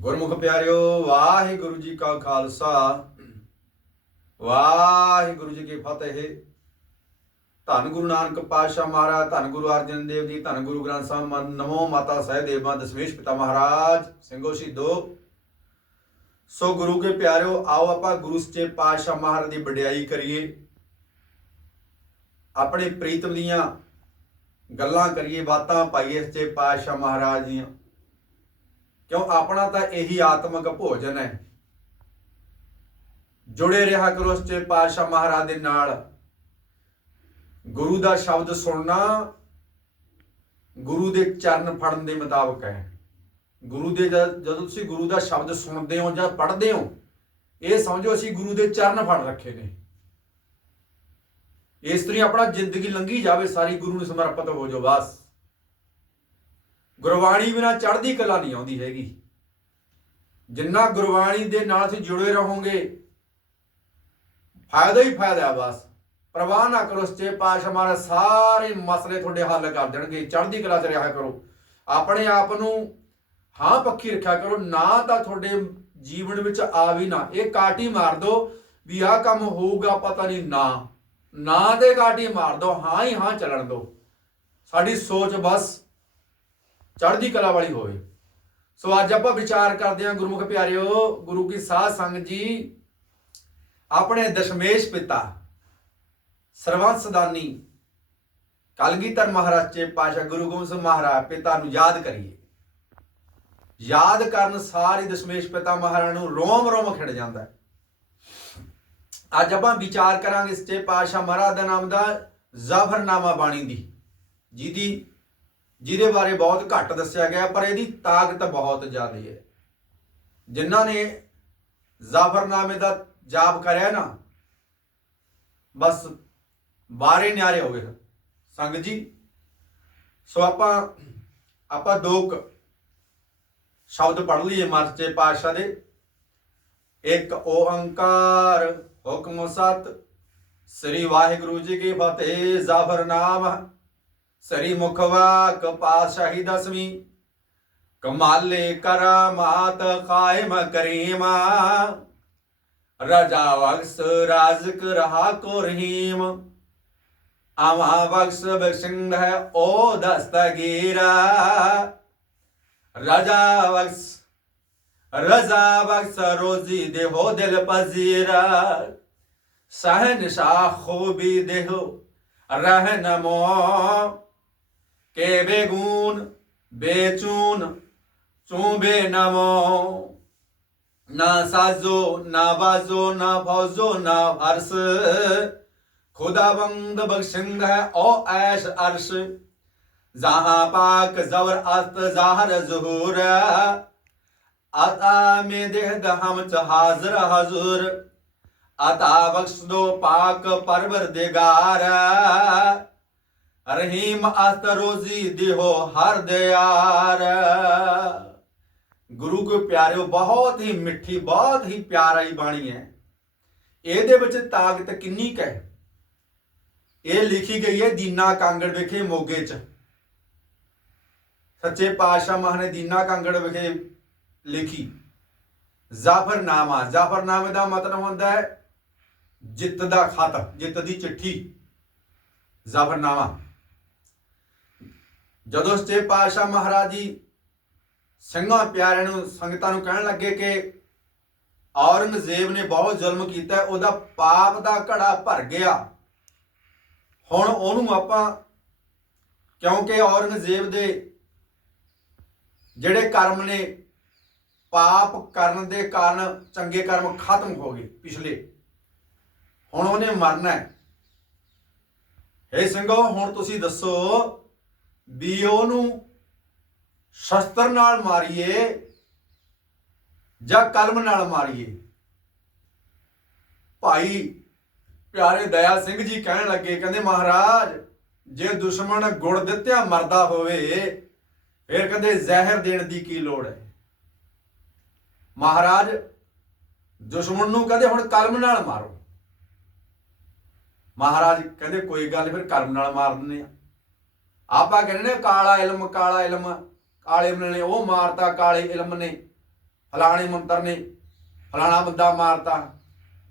ਗੁਰਮੁਖ ਪਿਆਰਿਓ, ਵਾਹਿਗੁਰੂ ਜੀ ਕਾ ਖਾਲਸਾ। ਵਾਹਿਗੁਰੂ ਜੀ ਕੀ ਫਤਿਹ। ਧੰਨ ਗੁਰੂ ਨਾਨਕ ਪਾਤਸ਼ਾਹ ਮਹਾਰਾਜ, ਧੰਨ ਗੁਰੂ ਅਰਜਨ ਦੇਵ ਜੀ, ਧੰਨ ਗੁਰੂ ਗ੍ਰੰਥ ਸਾਹਿਬ, ਮਾ- ਨਮੋ ਮਾਤਾ ਸਾਹਿਬ ਦੇਵਾਂ ਦਸ਼ਮੇਸ਼ ਪਿਤਾ ਮਹਾਰਾਜ, ਸਿੰਘੋ ਸ਼ਹੀਦੋ। ਸੋ ਗੁਰੂ ਕੇ ਪਿਆਰਿਓ, ਆਓ ਆਪਾਂ ਗੁਰੂ ਸੱਚੇ ਪਾਤਸ਼ਾਹ ਮਹਾਰਾਜ ਦੀ ਵਡਿਆਈ ਕਰੀਏ। ਆਪਣੇ ਪ੍ਰੀਤਮ ਦੀਆਂ ਗੱਲਾਂ ਕਰੀਏ, ਬਾਤਾਂ ਪਾਈਏ ਸੱਚੇ ਪਾਤਸ਼ਾਹ ਮਹਾਰਾਜ ਦੀਆਂ। ਕਿਉਂ ਆਪਣਾ ਤਾਂ ਇਹੀ ਆਤਮਿਕ ਭੋਜਨ ਹੈ। ਜੁੜੇ ਰਿਹਾ ਕਰੋ ਸੱਚੇ ਪਾਤਸ਼ਾਹ ਮਹਾਰਾਜ ਦੇ ਨਾਲ। ਗੁਰੂ ਦਾ ਸ਼ਬਦ ਸੁਣਨਾ ਗੁਰੂ ਦੇ ਚਰਨ ਫੜਨ ਦੇ ਮੁਤਾਬਕ ਹੈ। ਗੁਰੂ ਦੇ ਜਦੋਂ ਤੁਸੀਂ ਗੁਰੂ ਦਾ ਸ਼ਬਦ ਸੁਣਦੇ ਹੋ ਜਾਂ ਪੜ੍ਹਦੇ ਹੋ, ਇਹ ਸਮਝੋ ਅਸੀਂ ਗੁਰੂ ਦੇ ਚਰਨ ਫੜ ਰੱਖੇ ਨੇ। ਇਸ ਤਰੀ ਆਪਣਾ ਜ਼ਿੰਦਗੀ ਲੰਘੀ ਜਾਵੇ, ਸਾਰੀ ਗੁਰੂ ਨੂੰ ਸਮਰਪਿਤ ਹੋ ਜਾਓ, ਬਸ। ਗੁਰਬਾਣੀ ਬਿਨਾ ਚੜ੍ਹਦੀ ਕਲਾ ਨਹੀਂ ਆਉਂਦੀ ਹੈਗੀ। ਜਿੰਨਾ ਗੁਰਬਾਣੀ ਦੇ ਨਾਲ ਤੁਸੀਂ ਜੁੜੇ ਰਹੋਗੇ, ਫਾਇਦਾ ਹੀ ਫਾਇਦਾ ਹੈ ਬਸ। ਪ੍ਰਵਾਹ ਨਾ ਕਰੋ ਸੱਚੇ ਪਾਤਸ਼ਾਹ ਮਹਾਰਾਜ, ਸਾਰੇ ਮਸਲੇ ਤੁਹਾਡੇ ਹੱਲ ਕਰ ਦੇਣਗੇ। ਚੜ੍ਹਦੀ ਕਲਾ ਚ ਰਿਹਾ ਕਰੋ। ਆਪਣੇ ਆਪ ਨੂੰ ਹਾਂ ਪੱਖੀ ਰੱਖਿਆ ਕਰੋ, ਨਾ ਤਾਂ ਤੁਹਾਡੇ ਜੀਵਨ ਵਿੱਚ ਆ ਵੀ ਨਾ। ਇਹ ਕਾਟੀ ਮਾਰ ਦੋ ਵੀ ਆਹ ਕੰਮ ਹੋਊਗਾ, ਪਤਾ ਨਹੀਂ ਨਾ। ਨਾ ਦੇ ਕਾਟੀ ਮਾਰ ਦੋ, ਹਾਂ ਹੀ ਹਾਂ ਚੱਲਣ ਦੋ। ਸਾਡੀ ਸੋਚ ਬਸ ਚੜ੍ਹਦੀ ਕਲਾ ਵਾਲੀ ਹੋਵੇ। ਸੋ ਅੱਜ ਆਪਾਂ ਵਿਚਾਰ ਕਰਦੇ ਹਾਂ, ਗੁਰਮੁਖ ਪਿਆਰਿਓ, ਗੁਰੂ ਕੀ ਸਾਧ ਸੰਗਤ ਜੀ, ਆਪਣੇ ਦਸ਼ਮੇਸ਼ ਪਿਤਾ, ਸਰਵੰਸ ਦਾਨੀ ਕਲਗੀਧਰ ਮਹਾਰਾਜ ਚੇ ਪਾਸ਼ਾ ਗੁਰੂ ਗੋਬਿੰਦ ਸਿੰਘ ਮਹਾਰਾਜ ਪਿਤਾ ਨੂੰ ਯਾਦ ਕਰੀਏ। ਯਾਦ ਕਰਨ ਸਾਰੀ ਦਸ਼ਮੇਸ਼ ਪਿਤਾ ਮਹਾਰਾਜ ਨੂੰ ਰੋਮ ਰੋਮ ਖਿੜ ਜਾਂਦਾ ਅੱਜ ਆਪਾਂ ਵਿਚਾਰ ਕਰਾਂਗੇ ਸੱਚੇ ਪਾਤਸ਼ਾਹ ਮਹਾਰਾਜ ਦਾ ਨਾਮ ਦਾ ਜ਼ਾਫਰਨਾਮਾ ਬਾਣੀ ਦੀ, ਜਿਹਦੀ ਜਿਹਦੇ ਬਾਰੇ ਬਹੁਤ ਘੱਟ ਦੱਸਿਆ ਗਿਆ, ਪਰ ਇਹਦੀ ਤਾਕਤ ਬਹੁਤ ਜ਼ਿਆਦਾ ਹੈ। ਜਿਨ੍ਹਾਂ ਨੇ ਜ਼ਾਫਰਨਾਮੇ ਦਾ ਜਾਪ ਕਰਿਆ ਨਾ, ਬਸ ਬਾਰੇ ਨਿਆਰੇ ਹੋ ਗਏ ਸੰਗਤ ਜੀ, ਸੋ ਆਪਾਂ ਆਪਾਂ ਦੋ ਸ਼ਬਦ ਪੜ੍ਹ ਲਈਏ ਮਰਚੇ ਪਾਤਸ਼ਾਹ ਦੇ। ਇੱਕ, ਓੰਕਾਰ, ਹੁਕਮ ਸਤ, ਸ੍ਰੀ ਵਾਹਿਗੁਰੂ ਜੀ ਕੀ ਫਤਿਹ, ਜ਼ਾਫਰਨਾਮ। ਸ੍ਰੀ ਮੁਖਵਾਕ ਪਾਤਸ਼ਾਹੀ ਦਸਵੀਂ ਕਮਾਲੇ ਕਰਾਮਾਤ ਕਾਇਮ ਕਰੀਮਾ ਰਜਾ ਵਕਸ ਰਾਜ਼ਕ ਰਹਾ ਕੋ ਰਹੀਮ ਆਵਾ ਵਕਸ ਬਖਸ਼ਿੰਦ ਹੈ ਓ ਦਸਤਗੀਰਾ ਰਜਾ ਵਕਸ ਰਜ਼ਾ ਬਖਸ਼ ਰੋਜ਼ੀ ਦੇਹੋ ਦਿਲ ਪਜ਼ੀਰਾ ਸਹਨਸ਼ਾਹ ਖੂਬੀ ਦੇਹੋ ਰਹਿਨਮੋ ਕੇ ਬੇਗੂਨ ਬੇਚੂਨ ਚੂਬੇ ਨਮੋ ਨਾ ਸਾਜ਼ੋ ਨਾ ਬਾਜ਼ੋ ਨਾ ਫੌਜ਼ੋ ਨਾ ਫਰਸ ਖੁਦਾਵੰਦ ਬਖਸ਼ਿੰਦ ਹੈ ਓ ਐਸ਼ ਅਰਸ਼ ਜਹਾਂ ਪਾਕ ਜ਼ਵਰ ਅਸਤ ਜ਼ਾਹਰ ਜ਼ਹੂਰ ਅਤਾ ਮੇ ਦੇਹ ਦਹਮ ਚ ਹਾਜ਼ਰ ਹਜ਼ੂਰ ਅਤਾ ਬਖਸ਼ ਦੋ ਪਾਕ ਪਰਵਰਦਿਗਾਰ ਰਹੀਮ ਆਸਤ ਰੋਜ਼ੀ ਦਿਹੋ ਹਰ ਦਿਆਰ। ਗੁਰੂ ਕੋ ਪਿਆਰਿਓ, ਬਹੁਤ ਹੀ ਮਿੱਠੀ, ਬਹੁਤ ਹੀ ਪਿਆਰਾ ਬਾਣੀ ਹੈ। ਇਹਦੇ ਵਿੱਚ ਤਾਕਤ ਕਿੰਨੀ ਕੁ ਇਹ ਲਿਖੀ ਗਈ ਹੈ ਦੀਨਾ ਕਾਂਗੜ ਵਿਖੇ ਮੋਗੇ 'ਚ। ਸੱਚੇ ਪਾਤਸ਼ਾਹ ਮਹਾਨੇ ਦੀਨਾ ਕਾਂਗੜ ਵਿਖੇ ਲਿਖੀ। ਜ਼ਾਫਰਨਾਮਾ ਜ਼ਾਫਰਨਾਮੇ ਦਾ ਮਤਲਬ ਹੁੰਦਾ ਹੈ ਜਿੱਤ ਦਾ ਖਤ ਜਿੱਤ ਦੀ ਚਿੱਠੀ। ਜ਼ਾਫਰਨਾਮਾ ਜਦੋਂ ਸੱਚੇ ਪਾਤਸ਼ਾਹ ਮਹਾਰਾਜ ਜੀ ਸਿੰਘਾਂ ਪਿਆਰਿਆਂ ਨੂੰ, ਸੰਗਤਾਂ ਨੂੰ ਕਹਿਣ ਲੱਗੇ ਕਿ ਔਰੰਗਜ਼ੇਬ ਨੇ ਬਹੁਤ ਜ਼ੁਲਮ ਕੀਤਾ, ਉਹਦਾ ਪਾਪ ਦਾ ਘੜਾ ਭਰ ਗਿਆ। ਹੁਣ ਉਹਨੂੰ ਆਪਾਂ ਕਿਉਂਕਿ ਔਰੰਗਜ਼ੇਬ ਦੇ ਜਿਹੜੇ ਕਰਮ ਨੇ, ਪਾਪ ਕਰਨ ਦੇ ਕਾਰਨ ਚੰਗੇ ਕਰਮ ਖਤਮ ਹੋ ਗਏ ਪਿਛਲੇ। ਹੁਣ ਉਹਨੇ ਮਰਨਾ ਹੈ। ਹੇ ਸਿੰਘੋ, ਹੁਣ ਤੁਸੀਂ ਦੱਸੋ ਵੀ ਉਹਨੂੰ ਸ਼ਸਤਰ ਨਾਲ ਮਾਰੀਏ ਜਾਂ ਕਲਮ ਨਾਲ ਮਾਰੀਏ। ਭਾਈ ਪਿਆਰੇ ਦਇਆ ਸਿੰਘ ਜੀ ਕਹਿਣ ਲੱਗੇ, ਕਹਿੰਦੇ, ਮਹਾਰਾਜ, ਜੇ ਦੁਸ਼ਮਣ ਗੁੜ ਦਿੱਤਿਆ ਮਰਦਾ ਹੋਵੇ, ਫਿਰ ਕਹਿੰਦੇ, ਜ਼ਹਿਰ ਦੇਣ ਦੀ ਕੀ ਲੋੜ ਹੈ? ਮਹਾਰਾਜ ਦੁਸ਼ਮਣ ਨੂੰ ਕਹਿੰਦੇ, ਹੁਣ ਕਲਮ ਨਾਲ ਮਾਰੋ। ਮਹਾਰਾਜ ਕਹਿੰਦੇ, ਕੋਈ ਗੱਲ ਫਿਰ ਕਲਮ ਨਾਲ ਮਾਰ ਦਿੰਦੇ ਆ ਆਪਾਂ ਕਹਿੰਦੇ ਨੇ ਕਾਲਾ ਇਲਮ ਕਾਲਾ ਇਲਮ, ਕਾਲੇ ਇਲਮ ਨੇ, ਉਹ ਮਾਰਤਾ ਕਾਲੇ ਇਲਮ ਨੇ, ਫਲਾਣੇ ਮੰਤਰ ਨੇ, ਫਲਾਣਾ ਬੰਦਾ ਮਾਰਤਾ।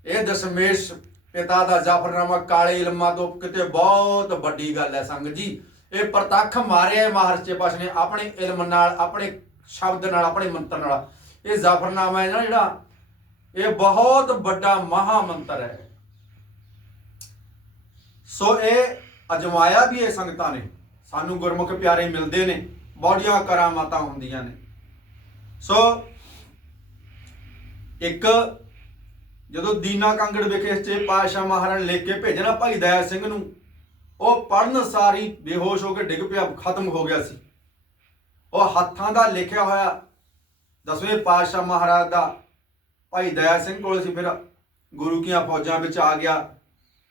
ਇਹ ਦਸ਼ਮੇਸ਼ ਪਿਤਾ ਦਾ ਜਾਫਰਨਾਮਾ ਕਾਲੇ ਇਲਮਾਂ ਤੋਂ ਕਿਤੇ ਬਹੁਤ ਵੱਡੀ ਗੱਲ ਹੈ ਸੰਗਤ ਜੀ। ਇਹ ਪ੍ਰਤੱਖ ਮਾਰਿਆ ਹੈ ਪਾਸ਼ ਨੇ ਆਪਣੇ ਇਲਮ ਨਾਲ, ਆਪਣੇ ਸ਼ਬਦ ਨਾਲ, ਆਪਣੇ ਮੰਤਰ ਨਾਲ। ਇਹ ਜਾਫਰਨਾਮਾ ਹੈ ਨਾ ਜਿਹੜਾ, ਇਹ ਬਹੁਤ ਵੱਡਾ ਮਹਾ ਮੰਤਰ ਹੈ। ਸੋ ਇਹ ਅਜਮਾਇਆ ਵੀ ਇਹ ਸੰਗਤਾਂ ਨੇ। ਸਾਨੂੰ ਗੁਰਮੁਖ ਪਿਆਰੇ ਮਿਲਦੇ ਨੇ ਬੜੀਆਂ ਕਰਾਮਾਤਾਂ ਹੁੰਦੀਆਂ ਨੇ। ਸੋ ਇੱਕ ਜਦੋਂ ਦੀਨਾ ਕਾਂਗੜ ਵਿਖੇ ਸੱਚੇ ਪਾਤਸ਼ਾਹ ਮਹਾਰਾਜ ਲਿਖ ਕੇ ਭੇਜਣਾ ਭਾਈ ਦਇਆ ਸਿੰਘ ਨੂੰ, ਉਹ ਪੜਨ ਸਾਰੀ ਬੇਹੋਸ਼ ਹੋ ਕੇ ਡਿੱਗ ਪਿਆ, ਖਤਮ ਹੋ ਗਿਆ ਸੀ। ਉਹ ਹੱਥਾਂ ਦਾ ਲਿਖਿਆ ਹੋਇਆ ਦਸਵੇਂ ਪਾਤਸ਼ਾਹ ਮਹਾਰਾਜ ਦਾ ਭਾਈ ਦਇਆ ਸਿੰਘ ਕੋਲ ਸੀ, ਫਿਰ ਗੁਰੂ ਕੀਆਂ ਫੌਜਾਂ ਵਿੱਚ ਆ ਗਿਆ,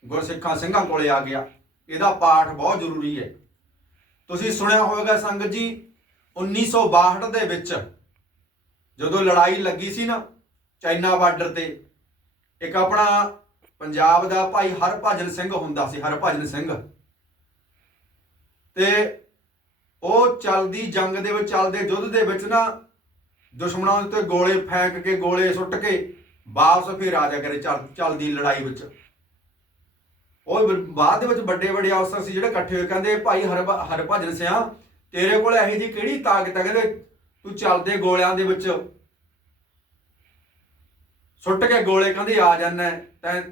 ਗੁਰਸਿੱਖਾਂ ਸਿੰਘਾਂ ਕੋਲੇ ਆ ਗਿਆ। ਇਹਦਾ ਪਾਠ ਬਹੁਤ ਜ਼ਰੂਰੀ ਹੈ। ਤੁਸੀਂ ਸੁਣਿਆ ਹੋਵੇਗਾ ਸੰਗਤ ਜੀ 1962 ਦੇ ਵਿੱਚ ਜਦੋਂ ਲੜਾਈ ਲੱਗੀ ਸੀ ਨਾ, ਚਾਈਨਾ ਬਾਰਡਰ ਤੇ, ਇੱਕ ਆਪਣਾ ਪੰਜਾਬ ਦਾ ਭਾਈ ਹਰਭਜਨ ਸਿੰਘ ਹੁੰਦਾ ਸੀ, ਹਰਭਜਨ ਸਿੰਘ। ਤੇ ਉਹ ਚੱਲਦੀ ਜੰਗ ਦੇ ਵਿੱਚ, ਚੱਲਦੇ ਯੁੱਧ ਦੇ ਵਿੱਚ ਨਾ, ਦੁਸ਼ਮਣਾਂ ਉੱਤੇ ਗੋਲੇ ਫੈਂਕ ਕੇ, ਗੋਲੇ ਸੁੱਟ ਕੇ ਵਾਪਸ ਫਿਰ ਆ ਜਾ ਕਰੇ ਚੱਲ- ਚੱਲਦੀ ਲੜਾਈ ਵਿੱਚ। ਉਹ ਬਾਅਦ ਦੇ ਵਿੱਚ ਵੱਡੇ ਵੱਡੇ ਅਫਸਰ ਸੀ ਜਿਹੜੇ ਇਕੱਠੇ ਹੋਏ, ਕਹਿੰਦੇ ਭਾਈ ਹਰ ਹਰਭਜਨ ਸਿਆ, ਤੇਰੇ ਕੋਲ ਇਹੋ ਜੀ ਕਿਹੜੀ ਤਾਕਤ ਹੈ ਕਹਿੰਦੇ ਤੂੰ ਚੱਲਦੇ ਗੋਲਿਆਂ ਦੇ ਵਿੱਚ। ਸੁੱਟ ਕੇ ਗੋਲੇ ਕਹਿੰਦੇ ਆ ਜਾਂਦਾ ਤੈਂ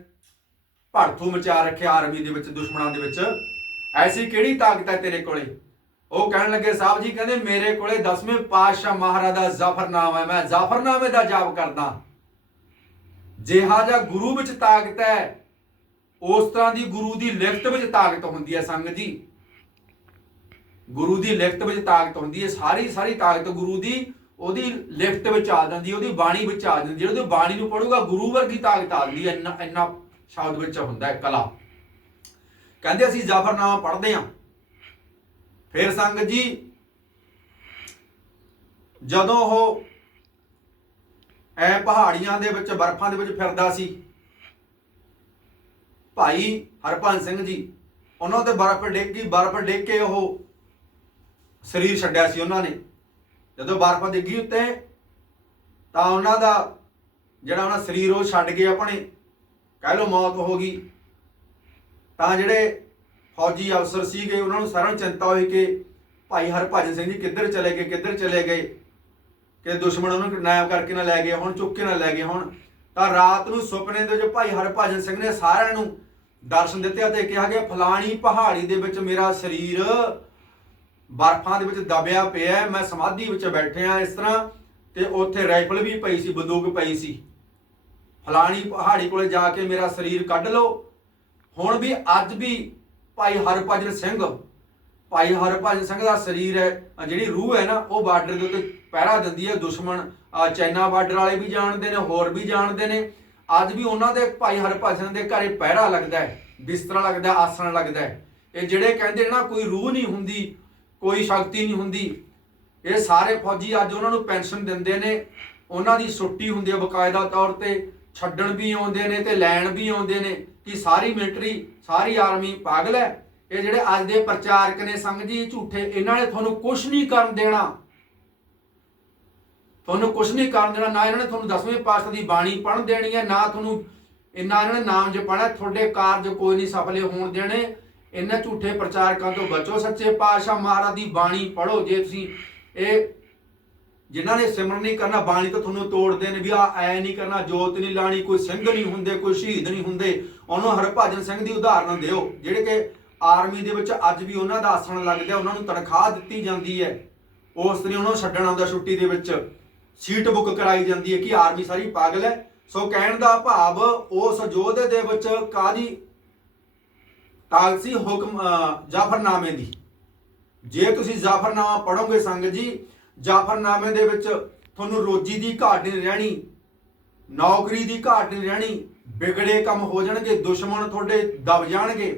ਭੜਥੂ ਮਚਾ ਰੱਖਿਆ ਆਰਮੀ ਦੇ ਵਿੱਚ, ਦੁਸ਼ਮਣਾਂ ਦੇ ਵਿੱਚ। ਐਸੀ ਕਿਹੜੀ ਤਾਕਤ ਹੈ ਤੇਰੇ ਕੋਲੇ? ਉਹ ਕਹਿਣ ਲੱਗੇ, ਸਾਹਿਬ ਜੀ, ਕਹਿੰਦੇ ਮੇਰੇ ਕੋਲੇ 10ਵੇਂ ਪਾਤਸ਼ਾਹ ਮਹਾਰਾਜਾ ਦਾ ਜ਼ਾਫਰਨਾਮਾ ਹੈ। ਮੈਂ ਜ਼ਾਫਰਨਾਮੇ ਦਾ ਜਾਪ ਕਰਦਾ। ਜਿਹਾ ਜਿਹਾ ਗੁਰੂ ਵਿੱਚ ਤਾਕਤ ਹੈ ਉਸ ਤਰ੍ਹਾਂ ਦੀ ਗੁਰੂ ਦੀ ਲਿਖਤ ਵਿੱਚ ਤਾਕਤ ਹੁੰਦੀ ਹੈ ਸੰਗਤ ਜੀ। ਗੁਰੂ ਦੀ ਲਿਖਤ ਵਿੱਚ ਤਾਕਤ ਹੁੰਦੀ ਹੈ, ਸਾਰੀ ਸਾਰੀ ਤਾਕਤ ਗੁਰੂ ਦੀ, ਉਹਦੀ ਲਿਖਤ ਵਿੱਚ ਆ ਜਾਂਦੀ, ਉਹਦੀ ਬਾਣੀ ਵਿੱਚ ਆ ਜਾਂਦੀ ਹੈ ਉਹਦੀ ਬਾਣੀ ਨੂੰ ਪੜੂਗਾ ਗੁਰੂ ਵਰਗੀ ਤਾਕਤ ਆ ਜਾਂਦੀ ਹੈ, ਇੰਨਾ ਇੰਨਾ ਸ਼ਬਦ ਵਿੱਚ ਹੁੰਦਾ ਹੈ ਕਲਾ। ਕਹਿੰਦੇ ਅਸੀਂ ਜ਼ਾਫਰਨਾਮਾ ਪੜ੍ਹਦੇ ਹਾਂ। ਫਿਰ ਸੰਗਤ ਜੀ, ਜਦੋਂ ਉਹ ਐ ਪਹਾੜੀਆਂ ਦੇ ਵਿੱਚ, ਬਰਫਾਂ ਦੇ ਵਿੱਚ ਫਿਰਦਾ ਸੀ ਭਾਈ ਹਰਪਾਲ ਸਿੰਘ ਜੀ, ਉਹਨਾਂ ਤੇ ਬਰਫ਼ ਡਿੱਗ ਗਈ, ਬਰਫ਼ ਡਿੱਗ ਕੇ ਉਹ ਸਰੀਰ ਛੱਡਿਆ ਸੀ ਉਹਨਾਂ ਨੇ। ਜਦੋਂ ਬਰਫ਼ ਡਿੱਗੀ ਉੱਤੇ, ਤਾਂ ਉਹਨਾਂ ਦਾ ਜਿਹੜਾ ਉਹਨਾਂ ਸਰੀਰ, ਉਹ ਛੱਡ ਗਏ ਆਪਣੇ। ਕਹਿ ਲਓ ਮੌਤ ਹੋ ਗਈ। ਤਾਂ ਜਿਹੜੇ ਫੌਜੀ ਅਫਸਰ ਸੀਗੇ, ਉਹਨਾਂ ਨੂੰ ਸਾਰਿਆਂ ਨੂੰ ਚਿੰਤਾ ਹੋਈ ਕਿ ਭਾਈ ਹਰਭਜਨ ਸਿੰਘ ਜੀ ਕਿੱਧਰ ਚਲੇ ਗਏ, ਕਿੱਧਰ ਚਲੇ ਗਏ? ਕਿ ਦੁਸ਼ਮਣ ਉਹਨੂੰ ਕਿਡਨੈਪ ਕਰਕੇ ਨਾ ਲੈ ਗਏ ਹੁਣ, ਚੁੱਕ ਕੇ ਨਾ ਲੈ ਗਏ ਹੁਣ। ਤਾਂ ਰਾਤ ਨੂੰ ਸੁਪਨੇ ਦੇ ਵਿੱਚ ਭਾਈ ਹਰਭਜਨ ਸਿੰਘ ਨੇ ਸਾਰਿਆਂ ਨੂੰ ਦਰਸ਼ਨ ਦਿੱਤੇ ਅਤੇ ਕਿਹਾ ਗਿਆ, ਫਲਾਣੀ ਪਹਾੜੀ ਦੇ ਵਿੱਚ ਮੇਰਾ ਸਰੀਰ ਬਰਫਾਂ ਦੇ ਵਿੱਚ ਦਬਿਆ ਪਿਆ ਮੈਂ ਸਮਾਧੀ ਵਿੱਚ ਬੈਠਿਆ ਇਸ ਤਰ੍ਹਾਂ ਤੇ ਉੱਥੇ ਰਾਈਫਲ ਵੀ ਪਈ ਸੀ, ਬੰਦੂਕ ਪਈ ਸੀ। ਫਲਾਣੀ ਪਹਾੜੀ ਕੋਲੇ ਜਾ ਕੇ ਮੇਰਾ ਸਰੀਰ ਕੱਢ ਲਓ। ਹੁਣ ਵੀ, ਅੱਜ ਵੀ ਭਾਈ ਹਰਭਜਨ ਸਿੰਘ, ਭਾਈ ਹਰਭਜਨ ਸਿੰਘ ਦਾ ਸਰੀਰ ਹੈ ਜਿਹੜੀ ਰੂਹ ਹੈ ਨਾ, ਉਹ ਬਾਰਡਰ ਦੇ ਉੱਤੇ ਪਹਿਰਾ ਦਿੰਦੀ ਹੈ। ਦੁਸ਼ਮਣ, ਅਹ ਚਾਈਨਾ ਬਾਰਡਰ ਵਾਲੇ ਵੀ ਜਾਣਦੇ ਨੇ, ਹੋਰ ਵੀ ਜਾਣਦੇ ਨੇ। ਅੱਜ ਵੀ ਉਹਨਾਂ ਦੇ ਭਾਈ ਹਰਭਜਨ ਦੇ ਘਰੇ ਪਹਿਰਾ ਲੱਗਦਾ ਹੈ, ਬਿਸਤਰਾ ਲੱਗਦਾ ਆਸਣ ਲੱਗਦਾ ਹੈ। ਇਹ ਜਿਹੜੇ ਕਹਿੰਦੇ ਨਾ ਕੋਈ ਰੂਹ ਨਹੀਂ ਹੁੰਦੀ, ਕੋਈ ਸ਼ਕਤੀ ਨਹੀਂ ਹੁੰਦੀ। ਇਹ ਸਾਰੇ ਫੌਜੀ ਅੱਜ ਉਹਨਾਂ ਨੂੰ ਪੈਨਸ਼ਨ ਦਿੰਦੇ ਨੇ। ਉਹਨਾਂ ਦੀ ਛੁੱਟੀ ਹੁੰਦੀ ਹੈ ਬਕਾਇਦਾ ਤੌਰ ਤੇ, ਛੱਡਣ ਵੀ ਆਉਂਦੇ ਨੇ ਤੇ ਲੈਣ ਵੀ ਆਉਂਦੇ ਨੇ ਕਿ ਸਾਰੀ ਮਿਲਟਰੀ, ਸਾਰੀ ਆਰਮੀ ਪਾਗਲ ਹੈ। ਇਹ ਜਿਹੜੇ ਅੱਜ ਦੇ ਪ੍ਰਚਾਰਕ ਨੇ ਸੰਗ ਜੀ, ਝੂਠੇ, ਇਹਨਾਂ ਨੇ ਤੁਹਾਨੂੰ ਕੁਝ ਨਹੀਂ ਕਰਨ ਦੇਣਾ। ਤੁਹਾਨੂੰ ਕੁਝ ਨਹੀਂ ਕਰਨ ਦੇਣਾ, ਨਾ ਇਹਨਾਂ ਨੇ ਤੁਹਾਨੂੰ ਦਸਵੇਂ ਪਾਤਸ਼ਾਹ ਦੀ ਬਾਣੀ ਪੜ੍ਹਨ ਦੇਣੀ ਹੈ, ਨਾ ਤੁਹਾਨੂੰ ਇਹਨਾਂ ਇਹਨਾਂ ਨੇ ਨਾਮ ਜਪਣਾ ਤੁਹਾਡੇ ਕਾਰਜ ਕੋਈ ਨਹੀਂ ਸਫਲੇ ਹੋਣ ਦੇਣੇ। ਇਹਨਾਂ ਝੂਠੇ ਪ੍ਰਚਾਰਕਾਂ ਤੋਂ ਬਚੋ ਸੱਚੇ ਪਾਤਸ਼ਾਹ ਮਹਾਰਾਜ ਦੀ ਬਾਣੀ ਪੜ੍ਹੋ। ਜੇ ਤੁਸੀਂ ਇਹ ਜਿਨ੍ਹਾਂ ਨੇ ਸਿਮਰਨ ਨਹੀਂ ਕਰਨਾ, ਬਾਣੀ ਤੋਂ ਤੁਹਾਨੂੰ ਤੋੜਦੇ ਨੇ ਵੀ ਆ, ਐ ਨਹੀਂ ਕਰਨਾ, ਜੋਤ ਨਹੀਂ ਲਾਣੀ, ਕੋਈ ਸਿੰਘ ਨਹੀਂ ਹੁੰਦੇ, ਕੋਈ ਸ਼ਹੀਦ ਨਹੀਂ ਹੁੰਦੇ। ਉਹਨੂੰ ਹਰਭਜਨ ਸਿੰਘ ਦੀ ਉਦਾਹਰਨ ਦਿਓ, ਜਿਹੜੇ ਕਿ ਆਰਮੀ ਦੇ ਵਿੱਚ ਅੱਜ ਵੀ ਉਹਨਾਂ ਦਾ ਆਸਣ ਲੱਗਦਾ, ਉਹਨਾਂ ਨੂੰ ਤਨਖਾਹ ਦਿੱਤੀ ਜਾਂਦੀ ਹੈ। ਉਸ ਦਿਨ ਉਹਨਾਂ ਨੂੰ ਛੱਡਣ ਆਉਂਦਾ ਛੁੱਟੀ ਦੇ ਵਿੱਚ। ਸੀਟ ਬੁੱਕ ਕਰਾਈ ਜਾਂਦੀ ਹੈ ਕਿ ਆਰਮੀ ਸਾਰੀ ਪਾਗਲ ਹੈ। ਸੋ ਕਹਿਣ ਦਾ ਭਾਵ ਉਸ ਯੋਧੇ ਦੇ ਵਿੱਚ ਕਾਦੀ ਤਾਲਸੀ ਹੁਕਮ ਜਾਫਰਨਾਮੇ ਦੀ। ਜੇ ਤੁਸੀਂ ਜਾਫਰਨਾਮਾ ਪੜੋਗੇ ਸੰਗਤ ਜੀ, ਜਾਫਰਨਾਮੇ ਦੇ ਵਿੱਚ ਤੁਹਾਨੂੰ ਰੋਜੀ ਦੀ ਘਾਟ ਨਹੀਂ ਰਹਿਣੀ, ਨੌਕਰੀ ਦੀ ਘਾਟ ਨਹੀਂ ਰਹਿਣੀ, ਵਿਗੜੇ ਕੰਮ ਹੋ ਜਾਣਗੇ, ਦੁਸ਼ਮਣ ਤੁਹਾਡੇ ਦਬ ਜਾਣਗੇ।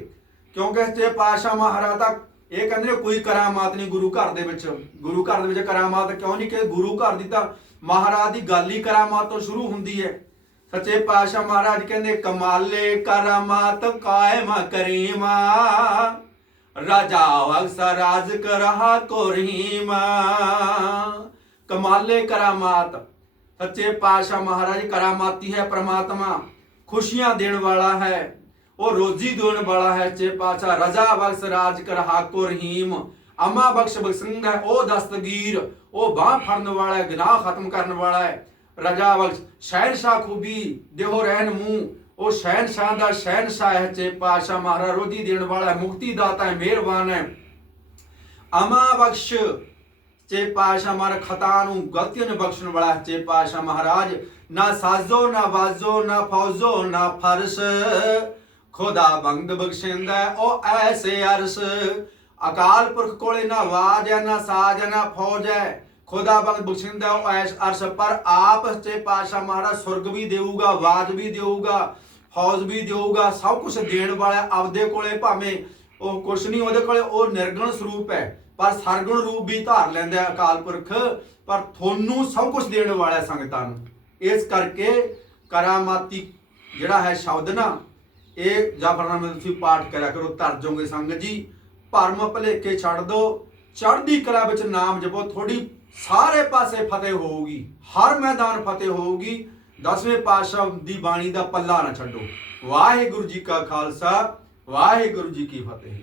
ਕਿਉਂਕਿ ਸੱਚੇ ਪਾਤਸ਼ਾਹ ਮਹਾਰਾਜ ਦਾ ਇਹ ਕਹਿੰਦੇ ਨੇ, ਕੋਈ ਕਰਾਮਾਤ ਨਹੀਂ ਗੁਰੂ ਘਰ ਦੇ ਵਿੱਚ। ਗੁਰੂ ਘਰ ਦੇ ਵਿੱਚ ਕਰਾਮਾਤ ਕਿਉਂ ਨਹੀਂ ਕਿ ਗੁਰੂ ਘਰ ਦੀ ਤਾਂ ਮਹਾਰਾਜ ਦੀ ਗੱਲ ਹੀ ਕਰਾਮਾਤ ਤੋਂ ਸ਼ੁਰੂ ਹੁੰਦੀ ਹੈ। ਸੱਚੇ ਪਾਤਸ਼ਾਹ ਮਹਾਰਾਜ ਕਹਿੰਦੇ, ਕਮਾਲੇ ਕਰਾਮਾਤ ਕਾਇਮ ਕਰੀਮਾ, ਰਾਜਾ ਅਕਸਰ ਰਾਜ ਕਰਹਾ ਕੋਰੀਮਾ। ਕਮਾਲੇ ਕਰਾਮਾਤ, ਸੱਚੇ ਪਾਤਸ਼ਾਹ ਮਹਾਰਾਜ ਕਰਾਮਾਤੀ ਹੈ ਪ੍ਰਮਾਤਮਾ, ਖੁਸ਼ੀਆਂ ਦੇਣ ਵਾਲਾ ਹੈ, ਉਹ ਰੋਜ਼ੀ ਦੇਣ ਵਾਲਾ ਹੈ। ਸੱਚੇ ਪਾਤਸ਼ਾਹ ਰਜ਼ਾ ਬਖਸ਼ ਰਾਜ ਕਰ ਹਾਕੋ ਰਹੀਮ ਅਮਾ ਬਖਸ਼ ਬਖਸ਼ਿੰਦ ਹੈ, ਉਹ ਦਸਤਗੀਰ, ਉਹ ਬਾਹ ਫੜਨ ਵਾਲਾ ਹੈ ਖਤਮ ਕਰਨ ਵਾਲਾ ਹੈ। ਰਜਾ ਬਖਸ਼ ਸ਼ਹਿਨशाह ਖੂਬੀ, ਦੇਹੋ ਰਹਿਨ ਮੂੰ ਉਹ ਸ਼ਹਿਨशाह ਦਾ ਸ਼ਹਿਨशाह ਹੈ ਚੇ ਪਾਸ਼ਾ ਮਹਾਰਾ ਰੋਜੀ ਦੇਣ ਵਾਲਾ ਮੁਕਤੀ ਦਾਤਾ ਹੈ, ਮਿਹਰਬਾਨ ਹੈ। ਆਮਾ ਬਖਸ਼ ਚੇ ਪਾਸ਼ਾ ਮਹਾਰਾ ਖਤਾ ਨੂੰ ਗਲਤੀਆਂ ਨੂੰ ਬਖਸ਼ਣ ਵਾਲਾ ਹੈ ਚੇ ਪਾਸ਼ਾ ਮਹਾਰਾਜ, ਨਾ ਸਾਜ਼ੋ, ਨਾ ਵਾਜ਼ੋ, ਨਾ ਫੌਜ਼ੋ, ਨਾ ਫਰਸ। ਖੁਦਾ ਬੰਦ ਬਖਸ਼ਿੰਦਾ ਉਹ ਐਸੇ ਅਰਸ। ਅਕਾਲ ਪੁਰਖ ਕੋਲੇ ਨਾ ਆਵਾਜ਼ ਹੈ, ਨਾ ਸਾਜ਼ ਹੈ, ਨਾ ਫੌਜ ਹੈ। ਖੁਦਾ ਬੰਦ ਬਖਸ਼ਿੰਦਾ ਉਹ ਐਸ ਅਰਸ਼, ਪਰ ਆਪ ਚੇ ਪਾਸ਼ਾ ਮਹਾਰਾਜ ਸੁਰਗ ਵੀ ਦੇਊਗਾ, ਆਵਾਜ਼ ਵੀ ਦੇਊਗਾ, ਫੌਜ ਵੀ ਦੇਊਗਾ, ਸਭ ਕੁਝ ਦੇਣ ਵਾਲਾ ਆਪਦੇ ਕੋਲੇ ਭਾਵੇਂ ਉਹ ਕੁਛ ਨਹੀਂ ਉਹਦੇ ਕੋਲੇ, ਉਹ ਨਿਰਗੁਣ ਸਰੂਪ ਹੈ। ਪਰ ਸਰਗੁਣ ਰੂਪ ਵੀ ਧਾਰ ਲੈਂਦਾ ਅਕਾਲ ਪੁਰਖ, ਪਰ ਤੁਹਾਨੂੰ ਸਭ ਕੁਝ ਦੇਣ ਵਾਲਾ ਸੰਗਤਾਂ ਨੂੰ। ਇਸ ਕਰਕੇ ਕਰਾਮਾਤੀ ਜਿਹੜਾ ਹੈ ਸ਼ਬਦ ਨਾ, ਇਹ ਜਾਫਰਨਾਮੇ ਤੁਸੀਂ ਪਾਠ ਕਰਿਆ ਕਰੋ ਤਰਜੋਗੇ ਜਾਓਗੇ ਸੰਗਤ ਜੀ। ਭਰਮ ਭਲੇਖੇ ਛੱਡ ਦਿਓ ਚੜ੍ਹਦੀ ਕਲਾ ਵਿੱਚ ਨਾਮ ਜਪੋ ਥੋੜੀ ਸਾਰੇ ਪਾਸੇ ਫਤਿਹ ਹੋਊਗੀ, ਹਰ ਮੈਦਾਨ ਫਤਿਹ ਹੋਊਗੀ। ਦਸਵੇਂ ਪਾਤਸ਼ਾਹ ਦੀ ਬਾਣੀ ਦਾ ਪੱਲਾ ਨਾ ਛੱਡੋ। ਵਾਹਿਗੁਰੂ ਜੀ ਕਾ ਖਾਲਸਾ, ਵਾਹਿਗੁਰੂ ਜੀ ਕੀ ਫਤਿਹ।